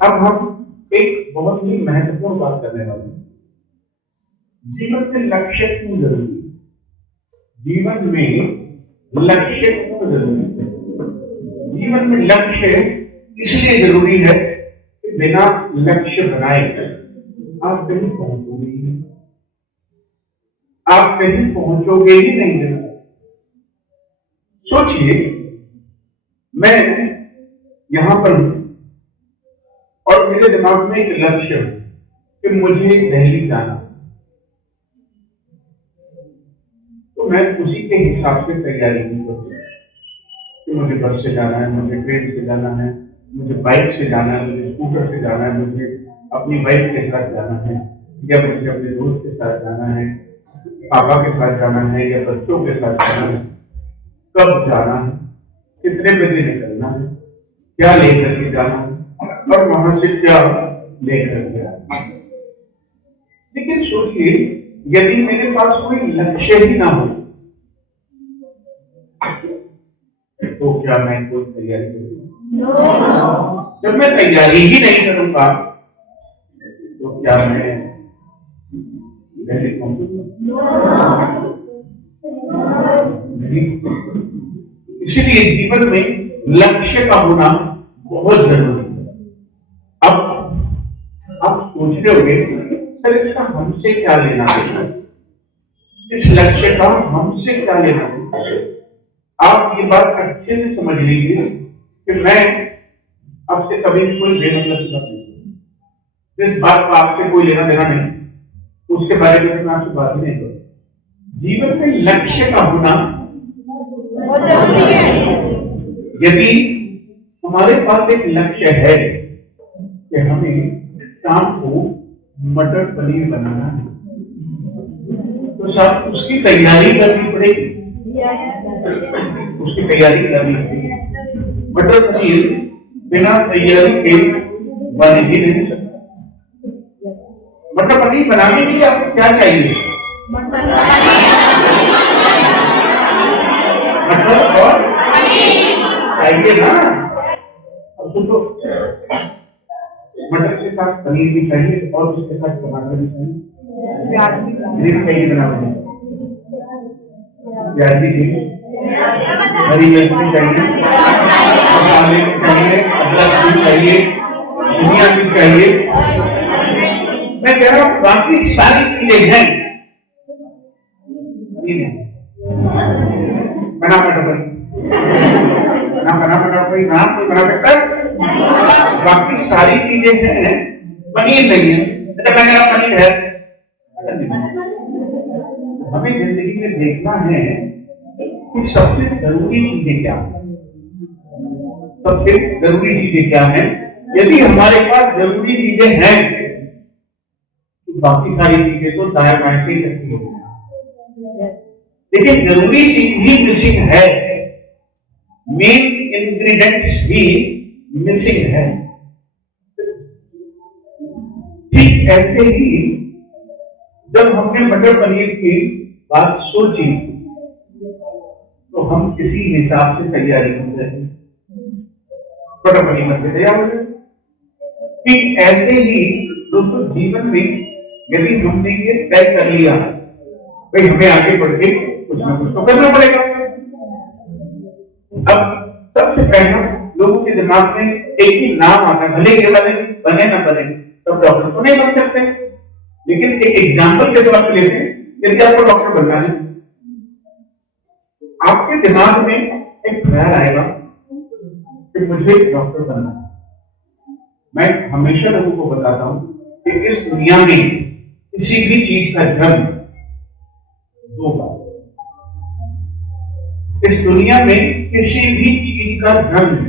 अब हम एक बहुत ही महत्वपूर्ण बात करने वाले हैं। जीवन में लक्ष्य क्यों जरूरी है? जीवन में लक्ष्य क्यों जरूरी है? जीवन में लक्ष्य इसलिए जरूरी है कि बिना लक्ष्य बनाए आप कहीं पहुंचोगे ही नहीं। आप कहीं पहुंचोगे ही नहीं। सोचिए, मैं यहां पर हूं और मेरे दिमाग में एक लक्ष्य है कि मुझे दिल्ली जाना, तो मैं उसी के हिसाब से तैयारी नहीं करती कि मुझे बस से जाना है, मुझे ट्रेन से जाना है, मुझे बाइक से जाना है, मुझे स्कूटर से जाना है, मुझे अपनी वाइफ के साथ जाना है, या मुझे अपने दोस्त के साथ जाना है, पापा के साथ जाना है, या बच्चों के साथ जाना है, कब जाना है, कितने बजे निकलना है, क्या लेकर के जाना है और वहां से क्या लेकर के आना है। लेकिन सोचिए, यदि मेरे पास कोई लक्ष्य ही ना हो तो क्या मैं कोई तैयारी करूंगा? जब मैं तैयारी ही नहीं करूंगा तो क्या मैं दिल्ली पहुंचूंगा? इसलिए जीवन में लक्ष्य का होना बहुत जरूरी है। अब सोच रहे होंगे, सर इसका हमसे क्या लेना है? इस लक्ष्य का हमसे क्या लेना है? आप ये बात अच्छे से समझ लीजिए कि मैं आपसे कभी कोई बेमतलब की बात नहीं, जिस बात का आपसे कोई लेना देना नहीं, उसके बारे में मैं आपसे बात ही नहीं करूं। जीवन में लक्ष्य का होना बहुत जरूरी है। यदि हमारे पास एक लक्ष्य है कि हमें शाम को मटर पनीर बनाना है, तो साहब उसकी तैयारी करनी पड़ेगी। उसकी तैयारी करनी पड़ेगी। मटर पनीर बिना तैयारी के बन ही नहीं सकता। मटर पनीर बनाने के लिए आपको क्या चाहिए? मटर और चाहिए ना। अब तो मटर के साथ पनीर भी चाहिए और उसके साथ टमाटर भी चाहिए, ग्रेवी चाहिए बनाने, प्याज भी चाहिए, हरी मिर्च भी चाहिए, मसाले भी चाहिए, अदरक भी चाहिए, धनिया भी चाहिए। मैं कह रहा हूं बाकी सारी चीजें हैं, बना मटर पनीर नाम कोई बना सकता है? बाकी सारी चीजें हैं, पनीर नहीं है। पनीर है। हमें जिंदगी में देखना है कि सबसे जरूरी चीजें क्या है। सबसे जरूरी चीजें क्या है? यदि हमारे पास जरूरी चीजें हैं तो बाकी सारी चीजें तो दाएं बाएं से इकट्ठी होगी, लेकिन जरूरी चीज भी मिसिंग है, मेन इंग्रेडिएंट्स भी मिसिंग है। ठीक ऐसे ही जब हमने मटर पनीर की बात सोची तो हम किसी हिसाब से तैयारी कर रहे हैं, मटर पनीर बनके तैयार हो गए। ठीक ऐसे ही दोस्तों जीवन में यदि हमने ये तय कर लिया भाई हमें आगे बढ़ के कुछ ना कुछ तो करना पड़ेगा। अब सबसे पहला लोगों के दिमाग में एक ही नाम आता है, भले के बने ना बने, सब डॉक्टर तो नहीं बन सकते, लेकिन एक एग्जाम्पल के तौर पर लेते हैं। यदि आपको डॉक्टर बनना है, आपके दिमाग में एक ख्याल आएगा कि मुझे डॉक्टर बनना है। मैं हमेशा लोगों को बताता हूं कि इस दुनिया में किसी भी चीज का जन्म दो बार, इस दुनिया में किसी भी चीज का जन्म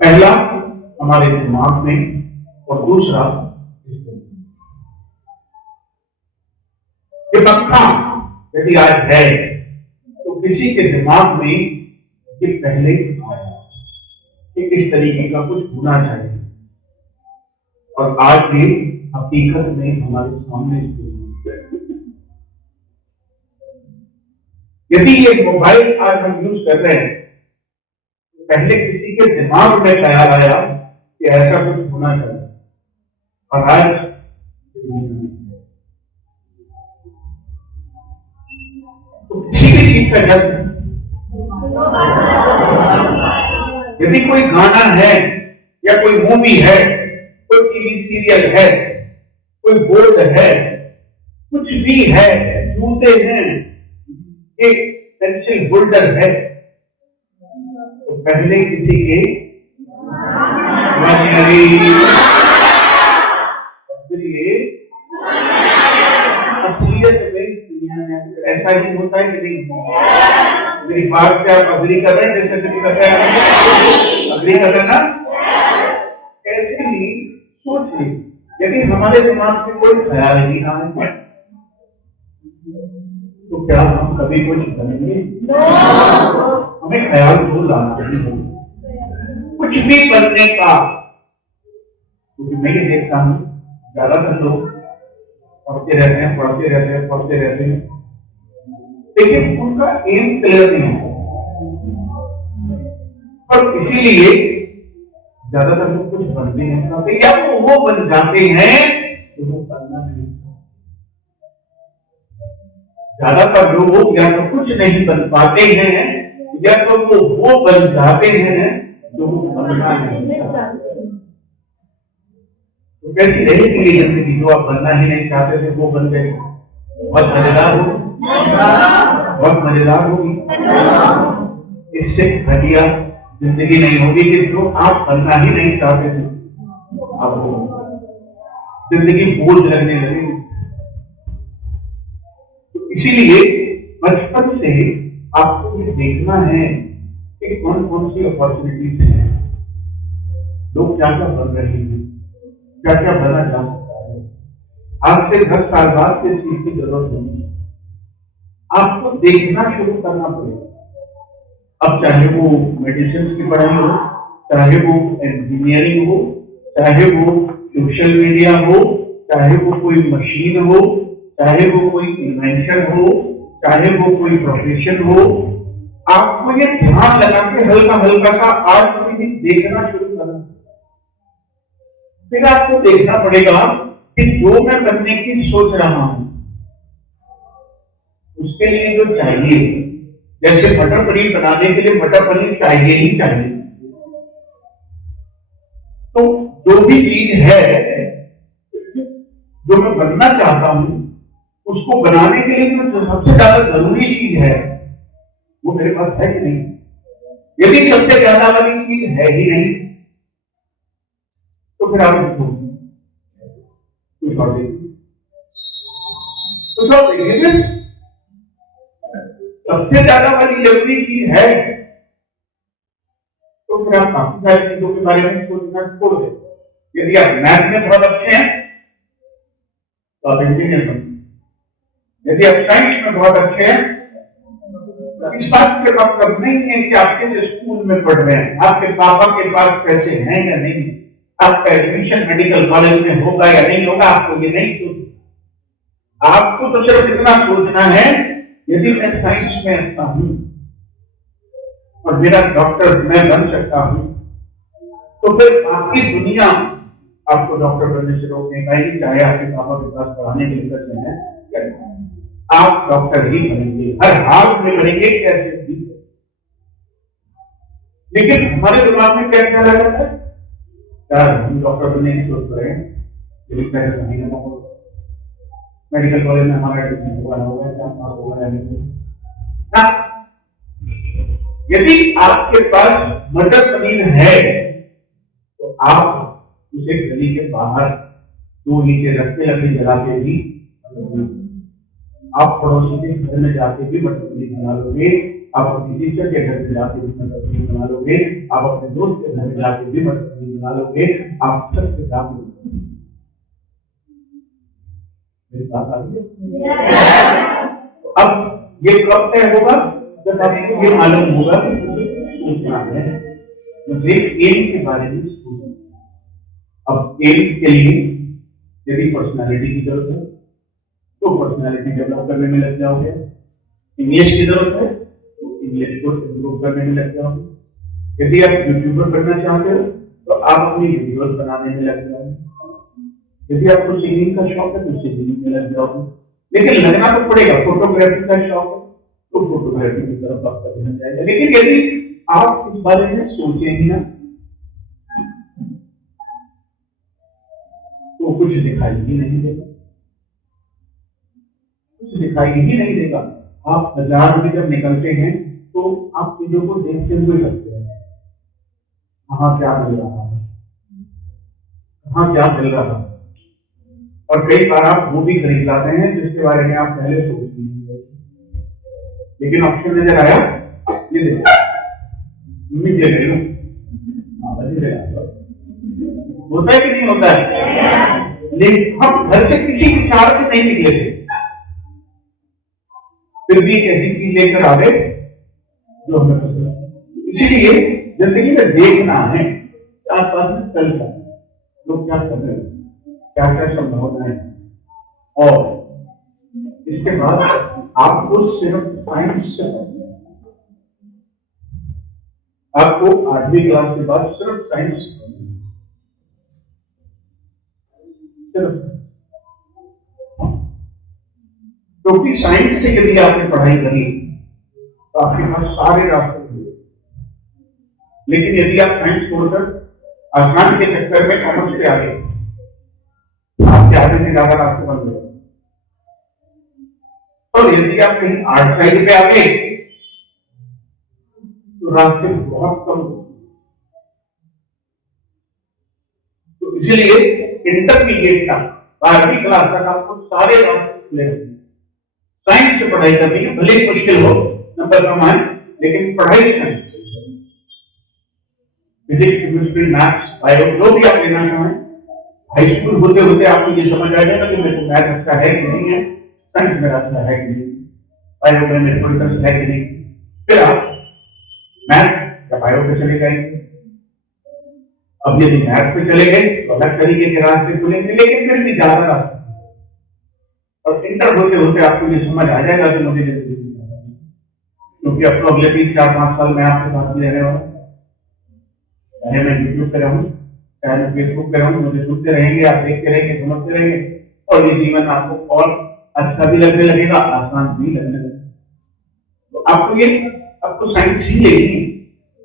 पहला हमारे दिमाग में और दूसरा ये पक्का यदि आज है तो किसी के दिमाग में ये पहले आया कि इस तरीके का कुछ होना चाहिए, और आज भी हकीकत में हमारे सामने। यदि ये मोबाइल आज हम यूज कर रहे हैं, पहले किसी के दिमाग में ख्याल आया कि ऐसा कुछ होना चाहिए, और आज तो किसी भी चीज का डर, यदि कोई गाना है या कोई मूवी है, कोई टीवी सीरियल है, कोई बोर्ड है, कुछ भी है, जूते हैं, एक पेंसिल होल्डर है, तो पहले किसी के असलियत में दुनिया में ऐसा ही होता है कि नहीं? मेरी बात से आप अग्री कर रहे हैं? जैसे कि कर रहे हैं, अग्री कर रहे हैं ना? ऐसे ही सोच ली, यदि हमारे दिमाग में कोई ख्याल नहीं आए तो क्या हम कभी कुछ बनेंगे? हमें ख्याल तो लाना ही होगा कुछ भी करने का। क्योंकि मैं ये देखता हूं ज्यादातर लोग पढ़ते रहते हैं, पढ़ते रहते हैं, पढ़ते रहते हैं, लेकिन उनका एम क्लियर नहीं होता, और इसीलिए ज्यादातर लोग कुछ बनते नहीं चाहते, या तो वो बन जाते हैं तो वो करना नहीं। ज्यादातर लोग या तो कुछ नहीं बन पाते हैं, या तो वो बन जाते हैं जो वो बनना नहीं चाहते। तो कैसी रहेगी ये जिंदगी जो आप बनना ही नहीं चाहते थे वो बन गए? बहुत मजेदार होगी, बहुत मजेदार होगी। इससे घटिया जिंदगी नहीं होगी कि जो आप बनना ही नहीं चाहते थे आपको जिंदगी बोझ लगने लगेगी। तो इसीलिए बचपन से आपको ये देखना है कि कौन कौन सी अपॉर्चुनिटीज हैं, लोग क्या क्या बन रहे हैं, क्या क्या बना जा सकता है। आज से 10 साल बाद इस चीज की जरूरत नहीं है, आपको देखना शुरू करना पड़ेगा। अब चाहे वो मेडिसिन की पढ़ाई हो, चाहे वो इंजीनियरिंग हो, चाहे वो सोशल मीडिया हो, चाहे वो कोई मशीन हो, चाहे वो कोई इन्वेंशन हो, चाहे वो कोई प्रोफेशन हो, आपको ये ध्यान लगा के हल्का हल्का सा आज से ही देखना शुरू करना। फिर आपको देखना पड़ेगा कि जो मैं करने की सोच रहा हूं उसके लिए जो चाहिए, जैसे मटर पनीर बनाने के लिए मटर पनीर चाहिए ही चाहिए, तो जो भी चीज है जो मैं बनना चाहता हूं उसको बनाने के लिए जो सबसे ज्यादा जरूरी चीज है वो मेरे पास है कि नहीं? यदि सबसे ज्यादा वाली चीज है ही नहीं तो फिर आप कुछ और देखिए, सबसे ज्यादा वाली जरूरी चीज है तो फिर आप काफी सारी चीजों के बारे में सोचना छोड़ दें। यदि आप मैथ में बहुत अच्छे हैं तो आप इंजीनियर बनेंगे, यदि आप साइंस में बहुत अच्छे हैं, इस बात से मतलब नहीं है कि आप किस स्कूल में पढ़ रहे हैं, आपके पापा के पास पैसे हैं या नहीं, आपका एडमिशन मेडिकल कॉलेज में होगा या नहीं होगा, आपको ये नहीं सोचना। आपको तो सिर्फ इतना सोचना है, यदि मैं साइंस में अच्छा हूं और मेरा डॉक्टर मैं बन सकता हूं तो फिर बाकी दुनिया आपको डॉक्टर बनने से रोकने का ही, चाहे आपके पापा के पास पढ़ाने के लिए पैसे हैं, आप डॉक्टर ही बनेंगे, हर हाल में बनेंगे, कैसे भी। लेकिन हमारे दिमाग में क्या ख्याल आ जाता है, यार हम डॉक्टर बनने की सोच रहे हैं लेकिन पैसे नहीं लगा, मेडिकल कॉलेज में हमारा एडमिशन होगा ना। यदि आपके पास मटर पनीर है तो आप उसे गली के बाहर 2 नीचे रखते लकड़ी जला के भी, आप पड़ोसी के घर में जाके भी मटर पनीर बना लोगे, आप अपनी टीचर के घर में जाके भी मटर पनीर बना लोगे, आप अपने दोस्त के घर में जाके भी मटर पनीर बना लोगे, आप सबके काम लोगे। मेरी बात आ रही है? अब ये कब तय होगा जब आपको ये मालूम होगा कि सोचना है, मुझे एम के बारे में सोचना। अब एम के लिए यदि पर्सनालिटी की जरूरत है तो पर्सनालिटी डेवलप करने में लग जाओगे, इंग्लिश की जरूरत है तो इंग्लिश को इम्प्रूव करने में लग जाओगे, यदि आप यूट्यूबर बनना चाहते हो तो आप अपनी वीडियोस बनाने में लग जाओ। यदि आपको सिंगिंग का शौक है तो सिंगिंग में लग जाओ, लेकिन लगना तो पड़ेगा। फोटोग्राफी का शौक है तो फोटोग्राफी की तरफ आपका ध्यान जाएगा। लेकिन यदि आप इस बारे में सोचेंगे ना तो कुछ दिखाई ही नहीं देगा, कुछ दिखाई ही नहीं देगा। आप बाजार में जब निकलते हैं तो आप चीजों को देखते हुए चलते हैं, कहाँ क्या मिल रहा है, कहाँ क्या मिल रहा है। और कई बार आप वो भी खरीद लाते हैं जिसके बारे में आप पहले सोच नहीं रहे, लेकिन ऑप्शन नजर आया, ये देखो मुझे ले लो, होता है कि नहीं होता है। लेकिन हम घर से किसी विचार से नहीं निकले थे, फिर भी एक ऐसी चीज लेकर आ गए जो हमें पसंद है। इसीलिए जिंदगी में देखना है आसपास में चल रहा है, लोग क्या कर रहे हैं, क्या क्या संभावनाएं, और इसके बाद आपको सिर्फ साइंस से आपको 8वीं क्लास के बाद सिर्फ साइंस, क्योंकि साइंस से यदि आपने पढ़ाई करी तो आपके पास सारे रास्ते खुले। लेकिन यदि आप साइंस छोड़कर आसमान के चक्कर में कॉमर्स पे आ गए, आपके आगे से ज्यादा रास्ते बंद हो गए। और यदि आप कहीं आर्ट साइड पे आ गए तो रास्ते बहुत कम। तो इसीलिए इंटरमीडिएट तक 12वीं क्लास तक आपको सारे रास्ते खुले हैं। साइंस से पढ़ाई करनी है, भले ही मुश्किल हो, नंबर कम आए, लेकिन पढ़ाई science, physics, chemistry, maths, bio, जो भी आप लेना चाहें। हाई स्कूल होते होते आपको ये समझ आ जाएगा कि मेरे को मैथ अच्छा है कि नहीं है, साइंस मेरा अच्छा है कि नहीं, बायो में मैथमेटिक्स है कि नहीं। फिर आप मैथ या बायो पे चले जाएंगे। अब यदि मैथ पे चले गए तो अलग तरीके के रास्ते खुलेंगे, लेकिन फिर भी ज्यादा रास्ते। और इंटर होते होते आपको ये समझ आ जाएगा कि मुझे ये, क्योंकि अब तो अगले 3-4-5 साल में आपके साथ भी रहने वाला, चाहे मैं यूट्यूब पे रहूं, चाहे मैं फेसबुक पे रहूं, मुझे सुनते रहेंगे, आप देखते रहेंगे, समझते रहेंगे, और ये जीवन आपको और अच्छा भी लगने लगेगा, आसान भी लगने लगेगा। तो आपको साइंस ही लेनी है,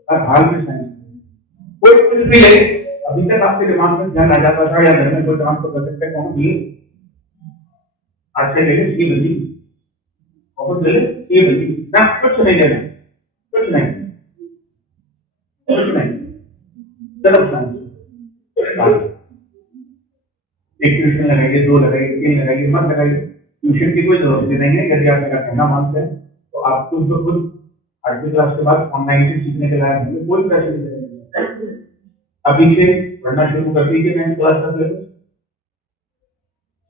हर हाल में साइंस। कोई कुछ भी ले, अभी तक आपके दिमाग में ध्यान आ जाता था या घर में कोई काम तो कर सकते कौन भी, आज से लेके सी बनी और ले सी बनी ना, कुछ नहीं लेना, कुछ नहीं, कुछ नहीं, सिर्फ साइंस। एक ट्यूशन लगाइए, 2 लगाइए, 3 लगाइए, मत लगाइए, ट्यूशन की कोई जरूरत नहीं है। यदि आप मेरा कहना मानते हैं तो आपको तो खुद 8वीं क्लास के बाद ऑनलाइन से सीखने के लायक होंगे, कोई पैसे नहीं देंगे। अभी से पढ़ना शुरू कर दीजिए 9th क्लास का सिलेबस,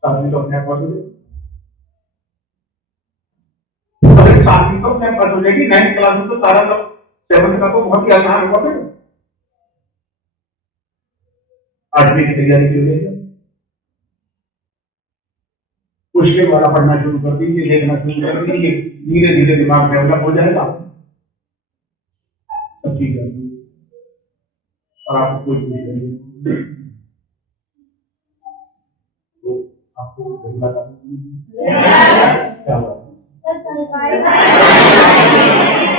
7वीं तो अपने आप पास हो जाएगी। अगर 7वीं तो अपने पास हो जाएगी, 9th क्लास में तो सारा सब 7th का तो बहुत ही आसान होगा। फिर 8वीं की तैयारी के लिए उसके वाला पढ़ना शुरू कर दीजिए, देखना शुरू कर दीजिए, धीरे धीरे दिमाग डेवलप हो जाएगा, सब चीजें, और आपको कोई चीज नहीं, तो आपको क्या हुआ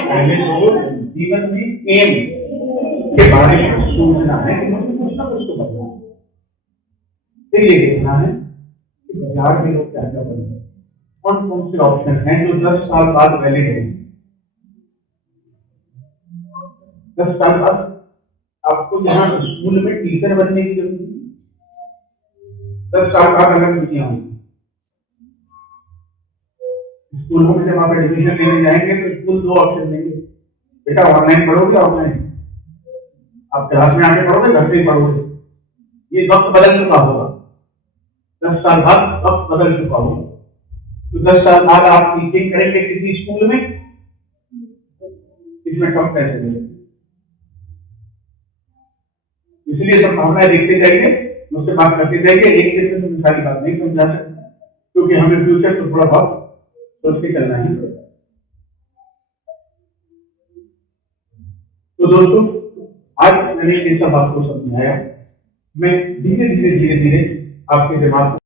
पहले तो जीवन में एम के बारे में सोचना है कि मुझे कुछ ना कुछ तो करना है। फिर ये देखना है कि बाजार के लोग क्या क्या कर रहे हैं, कौन कौन से ऑप्शन हैं जो 10 साल बाद वैलिड है। 10 साल बाद आपको यहाँ स्कूल में टीचर बनने की जरूरत है, 10 साल बाद अलग दुनिया होगी। स्कूलों में जब आप एडमिशन लेने जाएंगे तो स्कूल 2 ऑप्शन देंगे, बेटा ऑनलाइन पढ़ोगे, ऑफलाइन, आप क्लास में आके पढ़ोगे, घर से ही पढ़ोगे। ये वक्त बदल चुका होगा, 10 साल बाद वक्त बदल चुका होगा। तो 10 साल बाद आप टीचिंग करेंगे किसी स्कूल में, इसमें कम पैसे मिलेंगे। इसलिए संभावनाएं देखते जाइए, मुझसे बात करते जाइए, एक दिन में सारी बात नहीं समझा सकते, क्योंकि हमें फ्यूचर को थोड़ा बहुत सोच के चलना ही पड़ेगा। तो दोस्तों आज मैंने ये सब आपको समझाया, मैं धीरे धीरे आपके दिमाग